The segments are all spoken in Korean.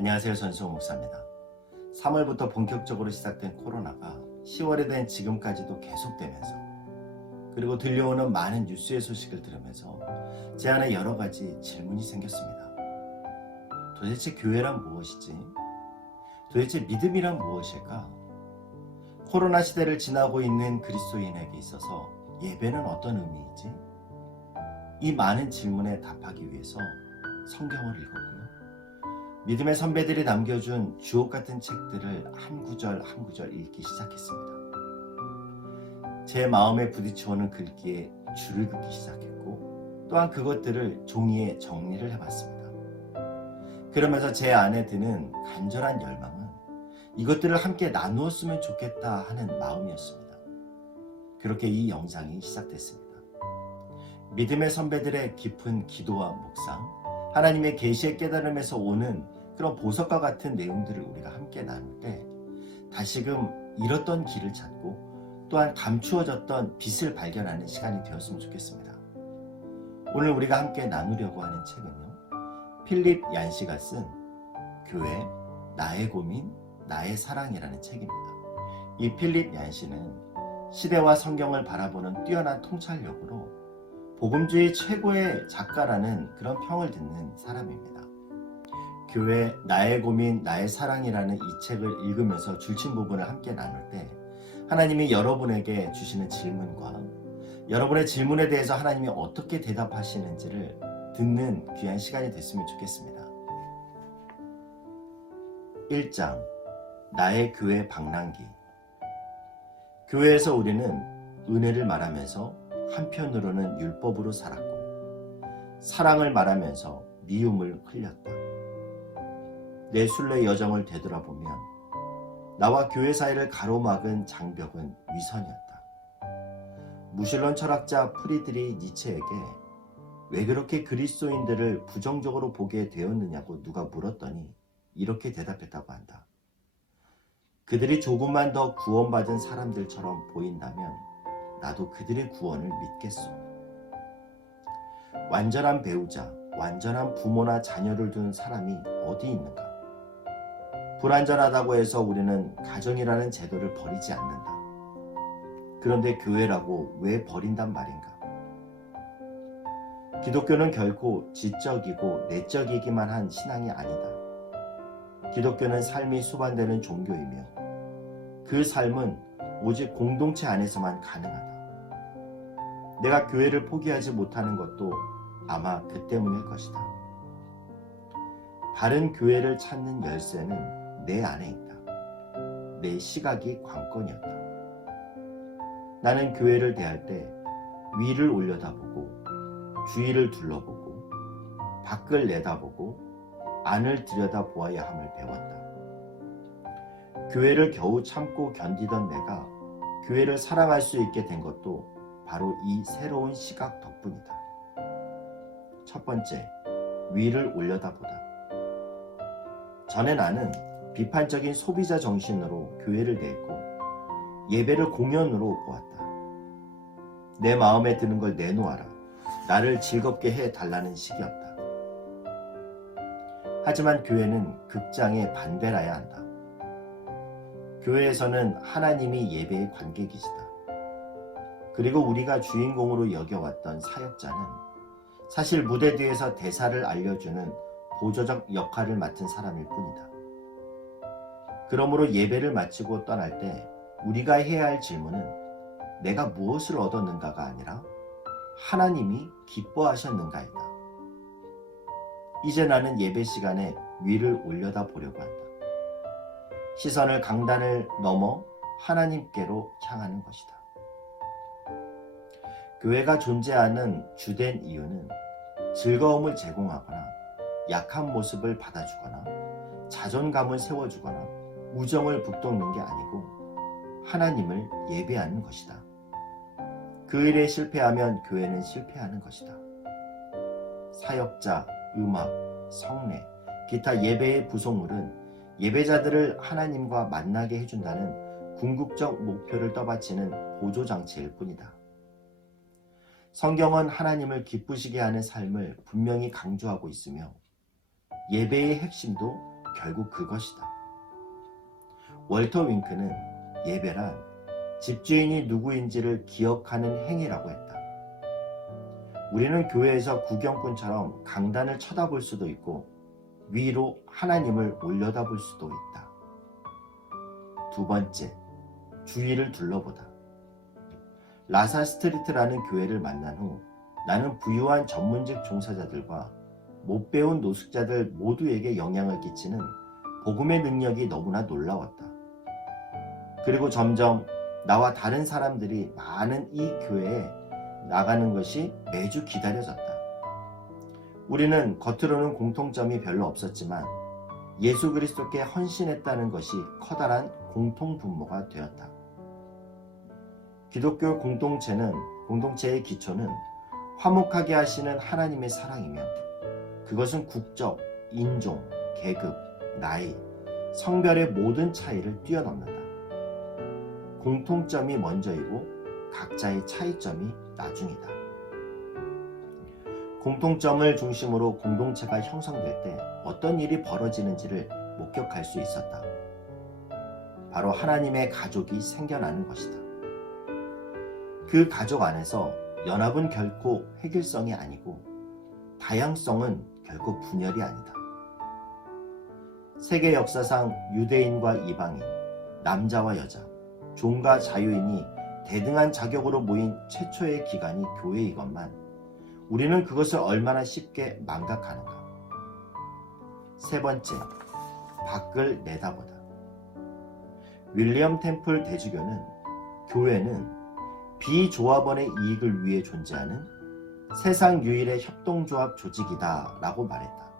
안녕하세요. 전수호 목사입니다. 3월부터 본격적으로 시작된 코로나가 10월이 된 지금까지도 계속되면서, 그리고 들려오는 많은 뉴스의 소식을 들으면서 제 안에 여러 가지 질문이 생겼습니다. 도대체 교회란 무엇이지? 도대체 믿음이란 무엇일까? 코로나 시대를 지나고 있는 그리스도인에게 있어서 예배는 어떤 의미이지? 이 많은 질문에 답하기 위해서 성경을 읽었고요. 믿음의 선배들이 남겨준 주옥 같은 책들을 한 구절 한 구절 읽기 시작했습니다. 제 마음에 부딪혀오는 글귀에 줄을 긋기 시작했고, 또한 그것들을 종이에 정리를 해봤습니다. 그러면서 제 안에 드는 간절한 열망은 이것들을 함께 나누었으면 좋겠다 하는 마음이었습니다. 그렇게 이 영상이 시작됐습니다. 믿음의 선배들의 깊은 기도와 묵상, 하나님의 계시의 깨달음에서 오는 그런 보석과 같은 내용들을 우리가 함께 나눌 때 다시금 잃었던 길을 찾고, 또한 감추어졌던 빛을 발견하는 시간이 되었으면 좋겠습니다. 오늘 우리가 함께 나누려고 하는 책은요, 필립 얀시가 쓴 교회, 나의 고민, 나의 사랑이라는 책입니다. 이 필립 얀시는 시대와 성경을 바라보는 뛰어난 통찰력으로 복음주의 최고의 작가라는 그런 평을 듣는 사람입니다. 교회, 나의 고민, 나의 사랑이라는 이 책을 읽으면서 줄친 부분을 함께 나눌 때 하나님이 여러분에게 주시는 질문과 여러분의 질문에 대해서 하나님이 어떻게 대답하시는지를 듣는 귀한 시간이 됐으면 좋겠습니다. 1장, 나의 교회 방랑기. 교회에서 우리는 은혜를 말하면서 한편으로는 율법으로 살았고, 사랑을 말하면서 미움을 흘렸다. 내 순례 여정을 되돌아보면 나와 교회 사이를 가로막은 장벽은 위선이었다. 무신론 철학자 프리드리 니체에게 왜 그렇게 그리스도인들을 부정적으로 보게 되었느냐고 누가 물었더니 이렇게 대답했다고 한다. 그들이 조금만 더 구원받은 사람들처럼 보인다면 나도 그들의 구원을 믿겠소. 완전한 배우자, 완전한 부모나 자녀를 둔 사람이 어디 있는가? 불완전하다고 해서 우리는 가정이라는 제도를 버리지 않는다. 그런데 교회라고 왜 버린단 말인가? 기독교는 결코 지적이고 내적이기만 한 신앙이 아니다. 기독교는 삶이 수반되는 종교이며 그 삶은 오직 공동체 안에서만 가능하다. 내가 교회를 포기하지 못하는 것도 아마 그 때문일 것이다. 바른 교회를 찾는 열쇠는 내 안에 있다. 내 시각이 관건이었다. 나는 교회를 대할 때 위를 올려다보고, 주위를 둘러보고, 밖을 내다보고, 안을 들여다보아야 함을 배웠다. 교회를 겨우 참고 견디던 내가 교회를 사랑할 수 있게 된 것도 바로 이 새로운 시각 덕분이다. 첫 번째, 위를 올려다보다. 전에 나는 비판적인 소비자 정신으로 교회를 대했고 예배를 공연으로 보았다. 내 마음에 드는 걸 내놓아라, 나를 즐겁게 해달라는 식이었다. 하지만 교회는 극장의 반대라야 한다. 교회에서는 하나님이 예배의 관객이시다. 그리고 우리가 주인공으로 여겨왔던 사역자는 사실 무대 뒤에서 대사를 알려주는 보조적 역할을 맡은 사람일 뿐이다. 그러므로 예배를 마치고 떠날 때 우리가 해야 할 질문은 내가 무엇을 얻었는가가 아니라 하나님이 기뻐하셨는가이다. 이제 나는 예배 시간에 위를 올려다 보려고 한다. 시선을 강단을 넘어 하나님께로 향하는 것이다. 교회가 존재하는 주된 이유는 즐거움을 제공하거나 약한 모습을 받아주거나 자존감을 세워주거나 우정을 북돋는 게 아니고 하나님을 예배하는 것이다. 그 일에 실패하면 교회는 실패하는 것이다. 사역자, 음악, 성례, 기타 예배의 구성물은 예배자들을 하나님과 만나게 해준다는 궁극적 목표를 떠받치는 보조장치일 뿐이다. 성경은 하나님을 기쁘시게 하는 삶을 분명히 강조하고 있으며 예배의 핵심도 결국 그것이다. 월터 윙크는 예배란 집주인이 누구인지를 기억하는 행위라고 했다. 우리는 교회에서 구경꾼처럼 강단을 쳐다볼 수도 있고 위로 하나님을 올려다볼 수도 있다. 두 번째, 주위를 둘러보다. 라사 스트리트라는 교회를 만난 후 나는 부유한 전문직 종사자들과 못 배운 노숙자들 모두에게 영향을 끼치는 복음의 능력이 너무나 놀라웠다. 그리고 점점 나와 다른 사람들이 많은 이 교회에 나가는 것이 매주 기다려졌다. 우리는 겉으로는 공통점이 별로 없었지만 예수 그리스도께 헌신했다는 것이 커다란 공통분모가 되었다. 기독교 공동체의 기초는 화목하게 하시는 하나님의 사랑이며 그것은 국적, 인종, 계급, 나이, 성별의 모든 차이를 뛰어넘는다. 공통점이 먼저이고 각자의 차이점이 나중이다. 공통점을 중심으로 공동체가 형성될 때 어떤 일이 벌어지는지를 목격할 수 있었다. 바로 하나님의 가족이 생겨나는 것이다. 그 가족 안에서 연합은 결코 획일성이 아니고 다양성은 결코 분열이 아니다. 세계 역사상 유대인과 이방인, 남자와 여자, 종과 자유인이 대등한 자격으로 모인 최초의 기관이 교회이건만 우리는 그것을 얼마나 쉽게 망각하는가. 세 번째, 밖을 내다보다. 윌리엄 템플 대주교는 교회는 비조합원의 이익을 위해 존재하는 세상 유일의 협동조합 조직이다 라고 말했다.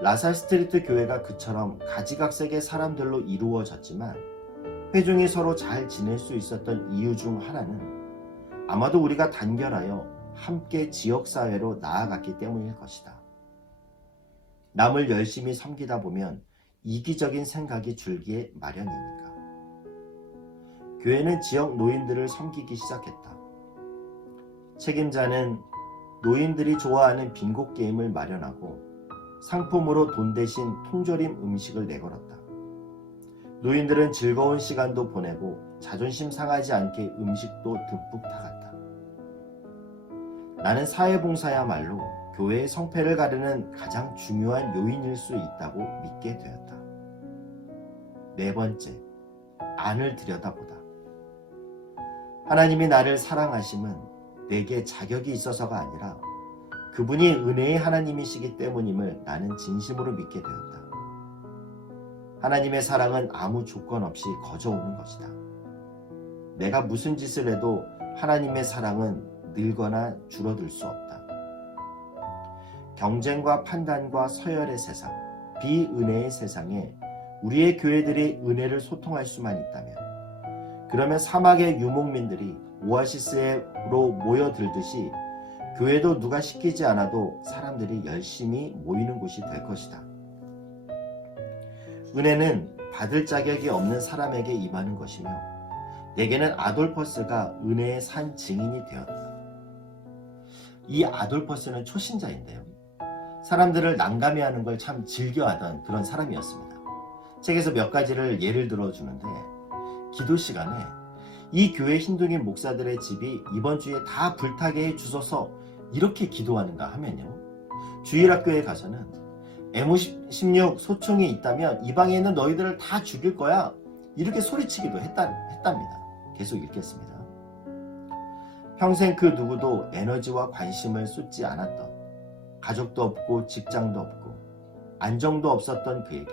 라사 스트리트 교회가 그처럼 가지각색의 사람들로 이루어졌지만 회중이 서로 잘 지낼 수 있었던 이유 중 하나는 아마도 우리가 단결하여 함께 지역사회로 나아갔기 때문일 것이다. 남을 열심히 섬기다 보면 이기적인 생각이 줄기에 마련이니까. 교회는 지역 노인들을 섬기기 시작했다. 책임자는 노인들이 좋아하는 빙고 게임을 마련하고 상품으로 돈 대신 통조림 음식을 내걸었다. 노인들은 즐거운 시간도 보내고 자존심 상하지 않게 음식도 듬뿍 타갔다. 나는 사회봉사야말로 교회의 성패를 가르는 가장 중요한 요인일 수 있다고 믿게 되었다. 네 번째, 안을 들여다보다. 하나님이 나를 사랑하심은 내게 자격이 있어서가 아니라 그분이 은혜의 하나님이시기 때문임을 나는 진심으로 믿게 되었다. 하나님의 사랑은 아무 조건 없이 거저오는 것이다. 내가 무슨 짓을 해도 하나님의 사랑은 늘거나 줄어들 수 없다. 경쟁과 판단과 서열의 세상, 비은혜의 세상에 우리의 교회들이 은혜를 소통할 수만 있다면, 그러면 사막의 유목민들이 오아시스로 모여들듯이 교회도 누가 시키지 않아도 사람들이 열심히 모이는 곳이 될 것이다. 은혜는 받을 자격이 없는 사람에게 임하는 것이며 내게는 아돌퍼스가 은혜의 산 증인이 되었다. 이 아돌퍼스는 초신자인데요. 사람들을 난감해하는 걸 참 즐겨하던 그런 사람이었습니다. 책에서 몇 가지를 예를 들어주는데, 기도 시간에 이 교회 힌두교 목사들의 집이 이번 주에 다 불타게 해주소서 이렇게 기도하는가 하면요, 주일학교에 가서는 M16 소총이 있다면 이 방에 있는 너희들을 다 죽일 거야 이렇게 소리치기도 했답니다. 계속 읽겠습니다. 평생 그 누구도 에너지와 관심을 쏟지 않았던, 가족도 없고 직장도 없고 안정도 없었던 그에게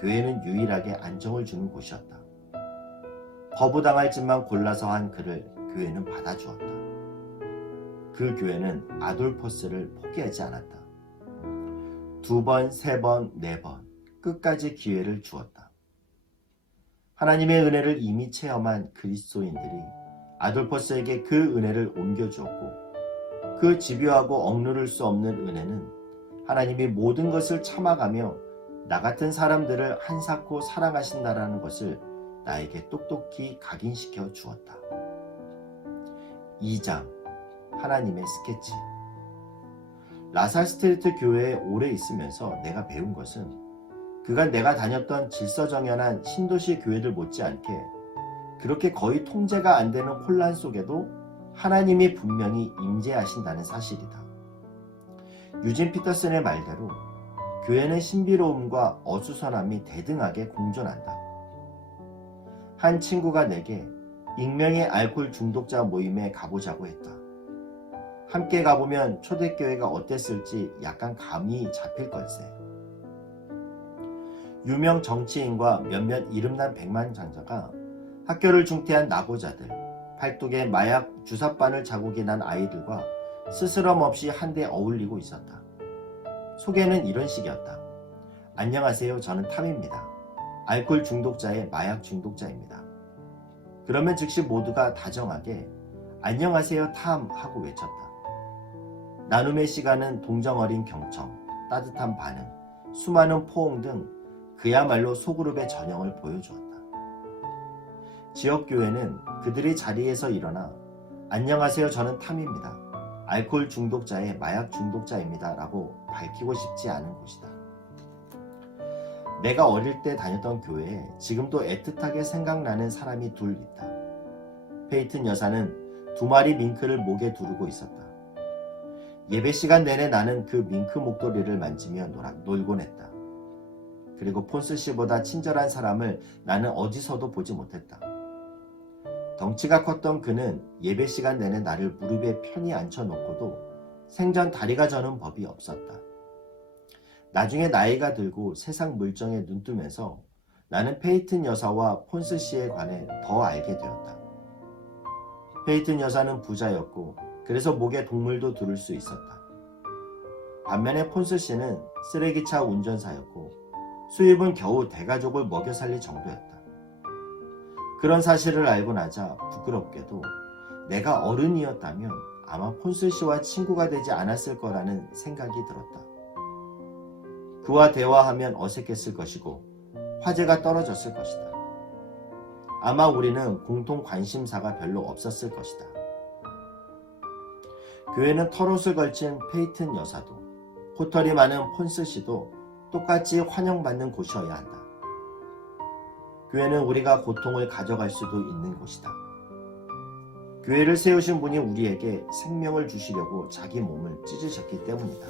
교회는 유일하게 안정을 주는 곳이었다. 거부당할 짓만 골라서 한 그를 교회는 받아주었다. 그 교회는 아돌포스를 포기하지 않았다. 2번, 3번, 4번 끝까지 기회를 주었다. 하나님의 은혜를 이미 체험한 그리스도인들이 아돌포스에게 그 은혜를 옮겨주었고, 그 집요하고 억누를 수 없는 은혜는 하나님이 모든 것을 참아가며 나 같은 사람들을 한사코 사랑하신다라는 것을 나에게 똑똑히 각인시켜 주었다. 2장, 하나님의 스케치. 라사 스트리트 교회에 오래 있으면서 내가 배운 것은 그간 내가 다녔던 질서정연한 신도시 교회들 못지않게 그렇게 거의 통제가 안 되는 혼란 속에도 하나님이 분명히 임재하신다는 사실이다. 유진 피터슨의 말대로 교회는 신비로움과 어수선함이 대등하게 공존한다. 한 친구가 내게 익명의 알코올 중독자 모임에 가보자고 했다. 함께 가보면 초대교회가 어땠을지 약간 감이 잡힐 걸세. 유명 정치인과 몇몇 이름난 백만장자가 학교를 중퇴한 낙오자들, 팔뚝에 마약 주사바늘 자국이 난 아이들과 스스럼 없이 한데 어울리고 있었다. 소개는 이런 식이었다. 안녕하세요. 저는 탐입니다. 알코올 중독자의 마약 중독자입니다. 그러면 즉시 모두가 다정하게 안녕하세요 탐 하고 외쳤다. 나눔의 시간은 동정어린 경청, 따뜻한 반응, 수많은 포옹 등 그야말로 소그룹의 전형을 보여주었다. 지역교회는 그들이 자리에서 일어나 안녕하세요 저는 탐입니다. 알코올 중독자의 마약 중독자입니다 라고 밝히고 싶지 않은 곳이다. 내가 어릴 때 다녔던 교회에 지금도 애틋하게 생각나는 사람이 둘 있다. 페이튼 여사는 2마리 밍크를 목에 두르고 있었다. 예배 시간 내내 나는 그 밍크 목도리를 만지며 놀곤 했다. 그리고 폰스 씨보다 친절한 사람을 나는 어디서도 보지 못했다. 덩치가 컸던 그는 예배 시간 내내 나를 무릎에 편히 앉혀놓고도 생전 다리가 저는 법이 없었다. 나중에 나이가 들고 세상 물정에 눈뜨면서 나는 페이튼 여사와 폰스 씨에 관해 더 알게 되었다. 페이튼 여사는 부자였고 그래서 목에 동물도 두를 수 있었다. 반면에 폰스 씨는 쓰레기차 운전사였고 수입은 겨우 대가족을 먹여 살릴 정도였다. 그런 사실을 알고 나자 부끄럽게도 내가 어른이었다면 아마 폰스 씨와 친구가 되지 않았을 거라는 생각이 들었다. 그와 대화하면 어색했을 것이고 화제가 떨어졌을 것이다. 아마 우리는 공통 관심사가 별로 없었을 것이다. 교회는 털옷을 걸친 페이튼 여사도 호털이 많은 폰스 씨도 똑같이 환영받는 곳이어야 한다. 교회는 우리가 고통을 가져갈 수도 있는 곳이다. 교회를 세우신 분이 우리에게 생명을 주시려고 자기 몸을 찢으셨기 때문이다.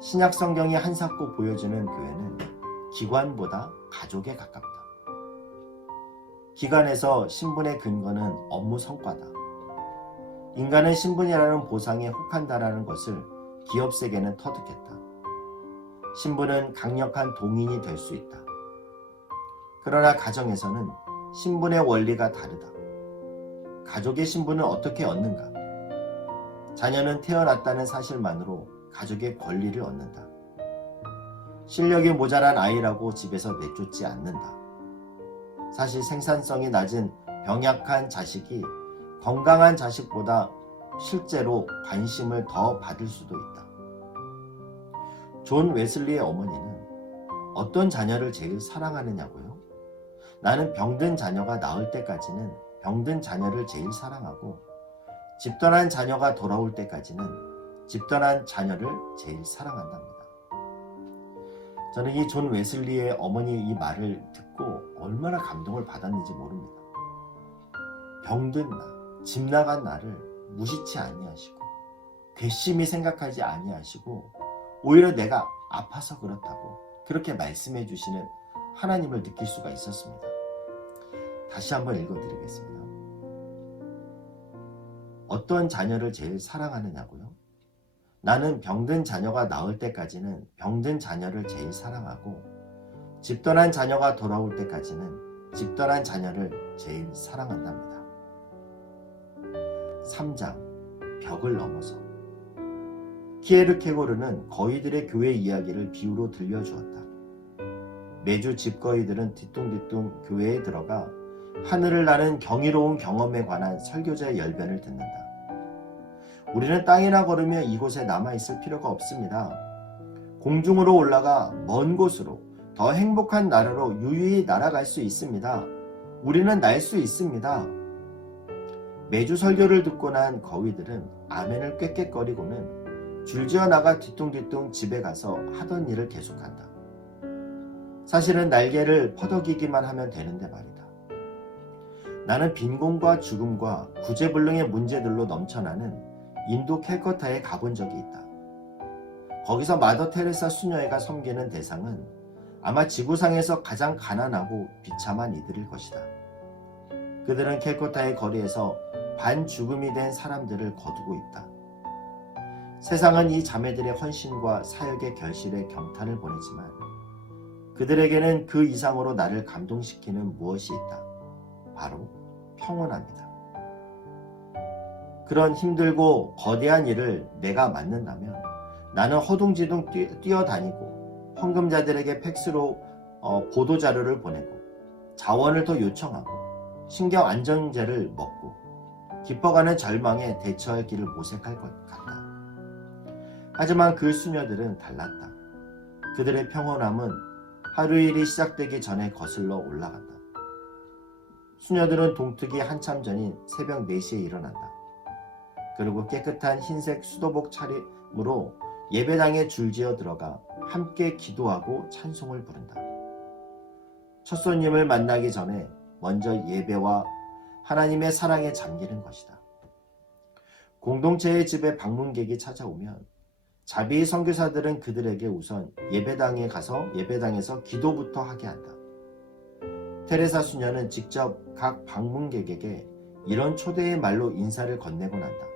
신약 성경이 한사코 보여주는 교회는 기관보다 가족에 가깝다. 기관에서 신분의 근거는 업무 성과다. 인간은 신분이라는 보상에 혹한다라는 것을 기업 세계는 터득했다. 신분은 강력한 동인이 될 수 있다. 그러나 가정에서는 신분의 원리가 다르다. 가족의 신분을 어떻게 얻는가? 자녀는 태어났다는 사실만으로 가족의 권리를 얻는다. 실력이 모자란 아이라고 집에서 내쫓지 않는다. 사실 생산성이 낮은 병약한 자식이 건강한 자식보다 실제로 관심을 더 받을 수도 있다. 존 웨슬리의 어머니는 어떤 자녀를 제일 사랑하느냐고요? 나는 병든 자녀가 나을 때까지는 병든 자녀를 제일 사랑하고 집떠난 자녀가 돌아올 때까지는 집떠난 자녀를 제일 사랑한답니다. 저는 이 존 웨슬리의 어머니의 이 말을 듣고 얼마나 감동을 받았는지 모릅니다. 병든 나, 집 나간 나를 무시치 아니하시고 괘씸히 생각하지 아니하시고 오히려 내가 아파서 그렇다고 그렇게 말씀해 주시는 하나님을 느낄 수가 있었습니다. 다시 한번 읽어드리겠습니다. 어떤 자녀를 제일 사랑하느냐고요? 나는 병든 자녀가 나을 때까지는 병든 자녀를 제일 사랑하고 집떠난 자녀가 돌아올 때까지는 집떠난 자녀를 제일 사랑한답니다. 3장 벽을 넘어서 키에르케고르는 거위들의 교회 이야기를 비유로 들려주었다. 매주 집거위들은 뒤뚱뒤뚱 교회에 들어가 하늘을 나는 경이로운 경험에 관한 설교자의 열변을 듣는다. 우리는 땅이나 걸으며 이곳에 남아있을 필요가 없습니다. 공중으로 올라가 먼 곳으로 더 행복한 나라로 유유히 날아갈 수 있습니다. 우리는 날 수 있습니다. 매주 설교를 듣고 난 거위들은 아멘을 꾀꾀거리고는 줄지어 나가 뒤뚱뒤뚱 집에 가서 하던 일을 계속한다. 사실은 날개를 퍼덕이기만 하면 되는데 말이다. 나는 빈곤과 죽음과 구제불능의 문제들로 넘쳐나는 인도 캘커타에 가본 적이 있다. 거기서 마더 테레사 수녀회가 섬기는 대상은 아마 지구상에서 가장 가난하고 비참한 이들일 것이다. 그들은 캘커타의 거리에서 반죽음이 된 사람들을 거두고 있다. 세상은 이 자매들의 헌신과 사역의 결실에 경탄을 보내지만 그들에게는 그 이상으로 나를 감동시키는 무엇이 있다. 바로 평온합니다. 그런 힘들고 거대한 일을 내가 맡는다면 나는 허둥지둥 뛰어다니고 헌금자들에게 팩스로 보도자료를 보내고 자원을 더 요청하고 신경 안정제를 먹고 깊어가는 절망에 대처할 길을 모색할 것 같다. 하지만 그 수녀들은 달랐다. 그들의 평온함은 하루 일이 시작되기 전에 거슬러 올라간다. 수녀들은 동트기 한참 전인 새벽 4시에 일어난다. 그리고 깨끗한 흰색 수도복 차림으로 예배당에 줄지어 들어가 함께 기도하고 찬송을 부른다. 첫 손님을 만나기 전에 먼저 예배와 하나님의 사랑에 잠기는 것이다. 공동체의 집에 방문객이 찾아오면 자비의 선교사들은 그들에게 우선 예배당에서 기도부터 하게 한다. 테레사 수녀는 직접 각 방문객에게 이런 초대의 말로 인사를 건네곤 한다.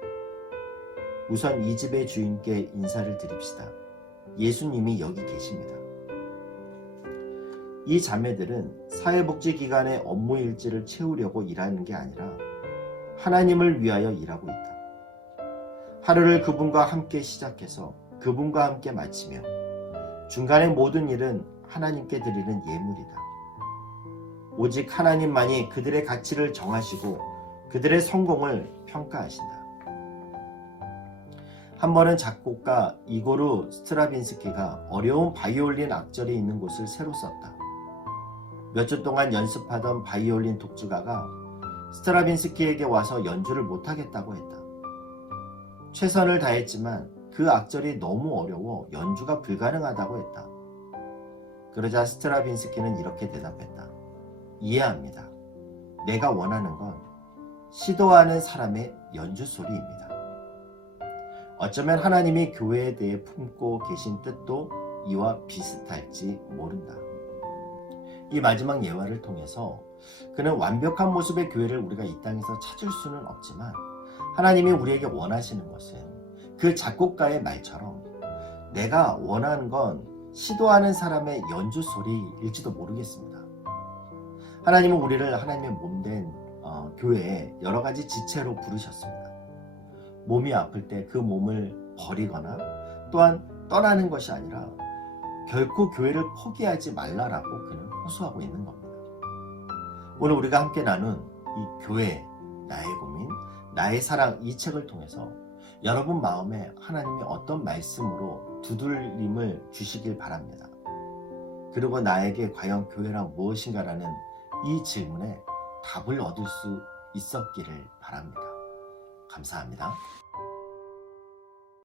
우선 이 집의 주인께 인사를 드립시다. 예수님이 여기 계십니다. 이 자매들은 사회복지기관의 업무 일지를 채우려고 일하는 게 아니라 하나님을 위하여 일하고 있다. 하루를 그분과 함께 시작해서 그분과 함께 마치며 중간의 모든 일은 하나님께 드리는 예물이다. 오직 하나님만이 그들의 가치를 정하시고 그들의 성공을 평가하신다. 한 번은 작곡가 이고르 스트라빈스키가 어려운 바이올린 악절이 있는 곳을 새로 썼다. 몇 주 동안 연습하던 바이올린 독주가가 스트라빈스키에게 와서 연주를 못하겠다고 했다. 최선을 다했지만 그 악절이 너무 어려워 연주가 불가능하다고 했다. 그러자 스트라빈스키는 이렇게 대답했다. 이해합니다. 내가 원하는 건 시도하는 사람의 연주 소리입니다. 어쩌면 하나님이 교회에 대해 품고 계신 뜻도 이와 비슷할지 모른다. 이 마지막 예화를 통해서 그는 완벽한 모습의 교회를 우리가 이 땅에서 찾을 수는 없지만 하나님이 우리에게 원하시는 것은 그 작곡가의 말처럼 내가 원하는 건 시도하는 사람의 연주 소리일지도 모르겠습니다. 하나님은 우리를 하나님의 몸된 교회에 여러 가지 지체로 부르셨습니다. 몸이 아플 때 그 몸을 버리거나 또한 떠나는 것이 아니라 결코 교회를 포기하지 말라라고 그는 호소하고 있는 겁니다. 오늘 우리가 함께 나눈 이 교회, 나의 고민, 나의 사랑 이 책을 통해서 여러분 마음에 하나님이 어떤 말씀으로 두들림을 주시길 바랍니다. 그리고 나에게 과연 교회란 무엇인가라는 이 질문에 답을 얻을 수 있었기를 바랍니다. 감사합니다.